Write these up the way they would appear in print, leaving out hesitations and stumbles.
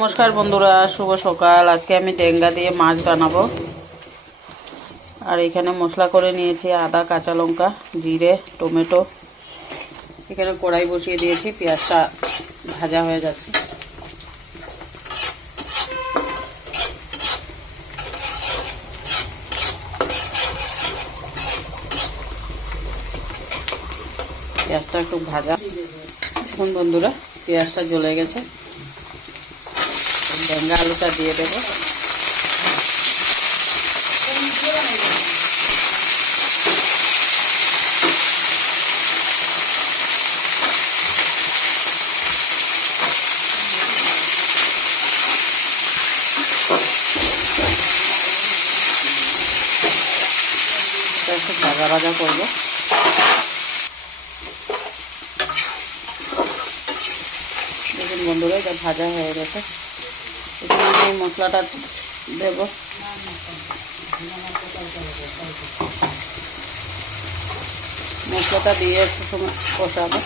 নমস্কার বন্ধুরা, শুভ সকাল। আজকে আমি ডেঙ্গা দিয়ে মাছ বানাবো। আর এখানে মশলা করে নিয়েছি আদা, কাঁচা লঙ্কা, জিরে, টমেটো। এখানে কড়াই বসিয়ে দিয়েছি, পেঁয়াজটা ভাজা হয়ে যাচ্ছে। পেঁয়াজটা একটু ভাজা। এখন বন্ধুরা পেঁয়াজটা জ্বলে গেছে, ডেঙ্গা আলুটা দিয়ে দেবো। একটু ভাজা ভাজা করবো। দেখুন বন্ধুরা, এটা ভাজা হয়ে গেছে। এখানে আমি মশলাটা দেব। মশলাটা দিয়ে একটু সময় কষাবো।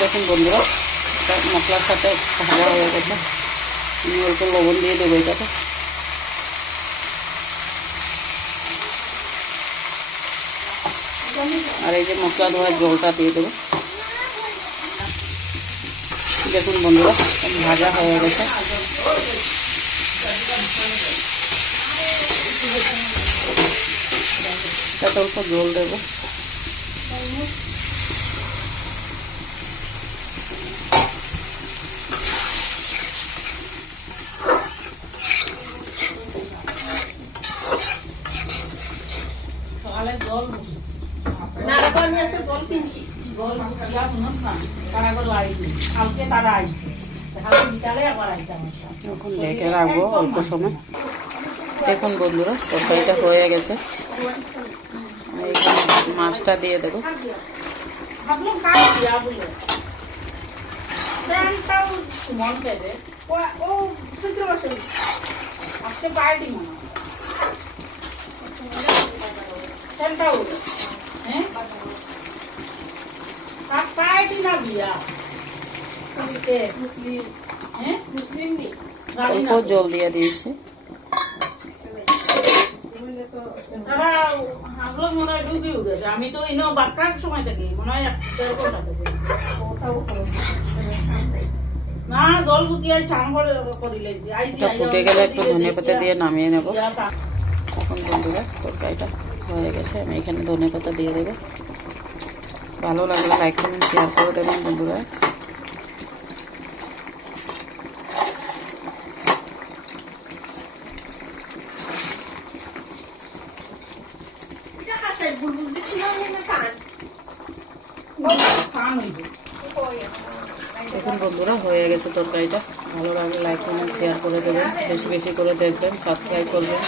দেখুন বন্ধুরা, মশলার সাথে ভাজা হয়ে গেছে। আমি অল্প লবণ দিয়ে দেবো এটাতে। আর এই যে মশলা ধোয়ার জলটা দিয়ে দেবো। দেখুন বন্ধুরা, ভাজা হয়ে গেছে। এটাতে অল্প জল দেবো। এখন ঢেকে রাখবো অল্প সময়। দেখুন বন্ধুরা, তরকারিটা হয়ে গেছে। এখানে মাছটা দিয়ে দেবো। অল্প জল দিয়ে দিয়েছি। আমি তো বাচ্চার সময় থাকি, মনে হয় না জল ফুটিয়ে চান করিলে ফুটে গেলে একটু ধনে পাতা দিয়ে নামিয়ে নেব। এখন বন্ধুরা তরকারিটা হয়ে গেছে, আমি এখানে ধনে পাতা দিয়ে দেবো। ভালো লাগলে লাইক কমেন্ট শেয়ার করে দেবেন বন্ধুরা। এখন বন্ধুরা হয়ে গেছে তরকারিটা। ভালো লাগলে লাইক কমেন্ট শেয়ার করে দেবেন, বেশি বেশি করে দেখবেন, সাবস্ক্রাইব করবেন।